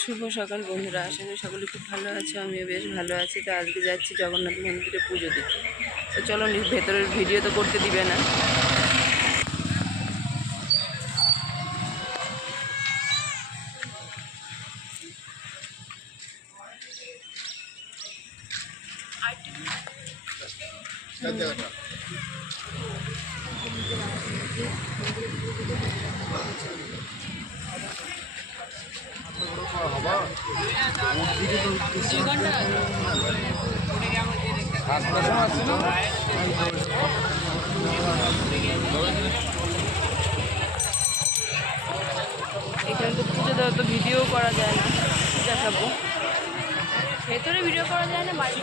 শুভ সকাল বন্ধুরা, আশা করি সকলে খুব ভালো আছে। আমিও বেশ ভালো আছি। তো আজকে যাচ্ছি জগন্নাথ মন্দিরে পুজো দিতে। তো চলো, ভেতরের ভিডিও তো করতে দিবে না। এখানে তো পুজো দেওয়া তো ভিডিও করা যায় না, দেখাবো। ভেতরে ভিডিও করা যায় না, বাইরে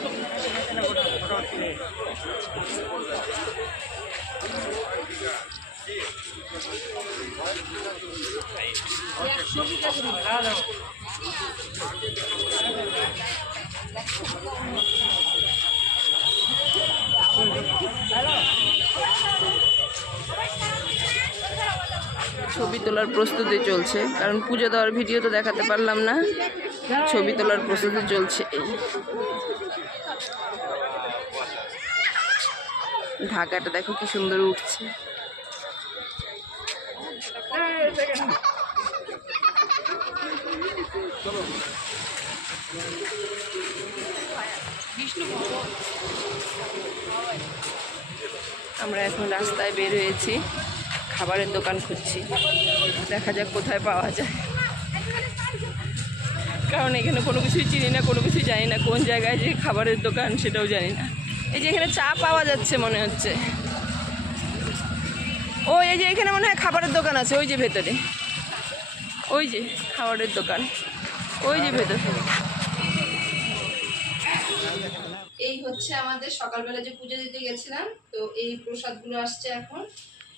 ছবি তোলার প্রস্তুতি চলছে, কারণ পুজো দেওয়ার ভিডিও তো দেখাতে পারলাম না। ছবি তোলার প্রস্তুতি চলছে। ঢাকাটা দেখো কি সুন্দর উঠছে। আমরা এখন রাস্তায় বের হয়েছি, খাবারের দোকান খুঁজছি। দেখা যাক কোথায় পাওয়া যায়, কারণ এখানে কোনো কিছুই চিনি না, কোনো কিছুই জানি না। কোন জায়গায় যে খাবারের দোকান সেটাও জানি না। এই যে এখানে চা পাওয়া যাচ্ছে মনে হচ্ছে। ও এই যে এখানে মনে হয় খাবারের দোকান আছে, ওই যে ভেতরে, ওই যে খাবারের দোকান, ওই যে ভেতরে। এই হচ্ছে আমাদের সকালবেলা যে পুজো দিতে গেছিলাম, তো এই প্রসাদগুলো আসছে। এখন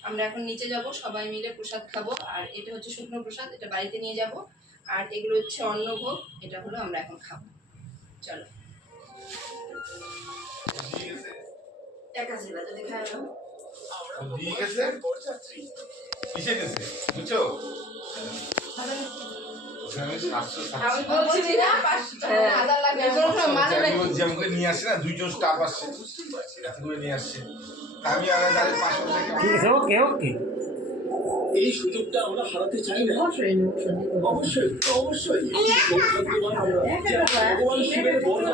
আমরা এখন নিচে যাব, সবাই মিলে প্রসাদ খাবো। আর এটা হচ্ছে শুকনো প্রসাদ, এটা বাড়িতে নিয়ে যাব। আর এগুলো হচ্ছে অন্নভোগ, এটা হলো আমরা এখন খাবো। চলো, একা ছিল যদি খাই নাও। দিয়ে গেছে কিসে গেছে বুঝছো? আমাকে নিয়ে আসে না, দুইজন স্টাফ আসছে, নিয়ে আসছে। আমি এই সুযোগটা আমরা হারাতে চাই না। অবশ্যই অবশ্যই ভগবান শিবের বড়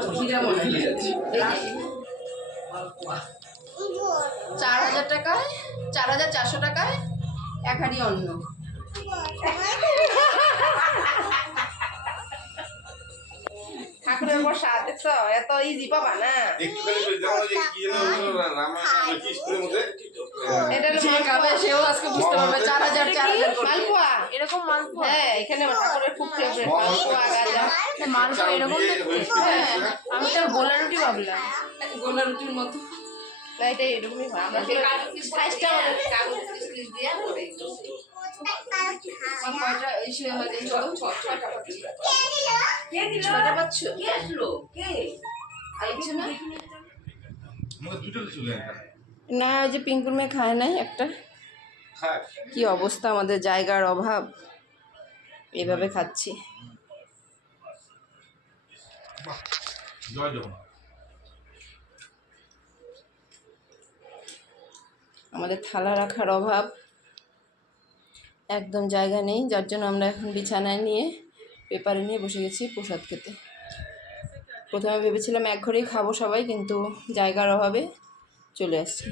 4,000 টাকায়, 4,400 টাকায় এক হাঁড়ি অন্ন। ঠাকুরের প্রসাদ দেখছো, এত ইজি পাবা না। এটা খাবে, সেও আজকে বুঝতে পারবে। 4,000 মালপোয়া, এরকম মালপোয়া। হ্যাঁ, এখানে ঠাকুরের খুব ফেভারিট মালপোয়া, গাজা। মালপোয়া এরকম দেখতে? হ্যাঁ, আমি তো গোলা রুটি ভাবলাম। গোলা রুটির মতো না, এটা এরকমই হয়। আমরা সাইজটা দিয়ে করে কয়টা এসে হয় দেখো, 6টা পাচ্ছ? না, ওই যে পিঙ্কুর মেয়ে খায় নাই একটা। কি অবস্থা, আমাদের জায়গার অভাব, এভাবে খাচ্ছি। আমাদের থালা রাখার অভাব, একদম জায়গা নেই, যার জন্য আমরা এখন বিছানায় নিয়ে পেপারে নিয়ে বসে গেছি প্রসাদ খেতে। প্রথমে ভেবেছিলাম এক ঘরেই খাবো সবাই, কিন্তু জায়গার অভাবে চলে আসছি।